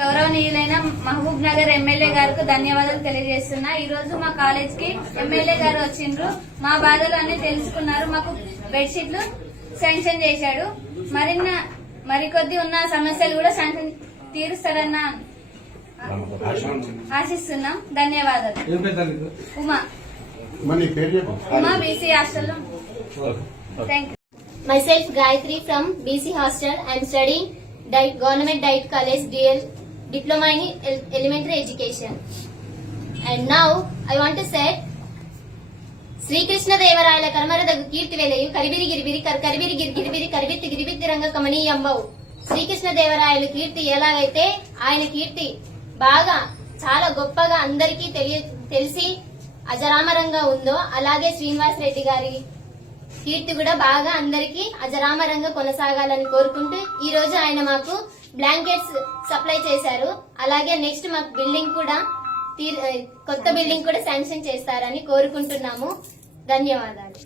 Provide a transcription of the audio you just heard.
గౌరవనీయులైన మహబూబ్ నగర్ ఎమ్మెల్యే గారికి ధన్యవాదాలు తెలియజేస్తున్నా. ఈ రోజు మా కాలేజ్ కి ఎమ్మెల్యే గారు వచ్చిండ్రు, మా బాధలు అన్ని తెలుసుకున్నారు, మాకు బెడ్షీట్లు శాంక్షన్ చేశాడు. మరికొద్ది ఉన్న సమస్యలు కూడా శాంక్షన్ తీరుస్తారన్న ఆశిస్తున్నాం. ధన్యవాదాలు. Uma BC hostel. Thank you. Myself Gayatri from BC Hostel. I am studying Government Diet College DL Diploma in Elementary Education. And now I want to say Sri Krishna Devarayala Karmaradagu Kirti Velayu Karibiri Giribiri Karibiri Giribiri Karibiti Giribiti Ranga Kamani Yambau. Sri Krishna Devarayala Kirti elagaithe ayana Kirti baga చాలా గొప్పగా అందరికీ తెలిసి అజరామరంగా ఉందో అలాగే శ్రీనివాస్ రెడ్డి గారి కీర్తి కూడా బాగా అందరికీ అజరామరంగా కొనసాగాలని కోరుకుంటూ ఈ రోజు ఆయన మాకు బ్లాంకెట్స్ సప్లై చేశారు. అలాగే నెక్స్ట్ మాకు బిల్డింగ్ కూడా కొత్త బిల్డింగ్ కూడా శాంక్షన్ చేస్తారని కోరుకుంటున్నాము. ధన్యవాదాలు.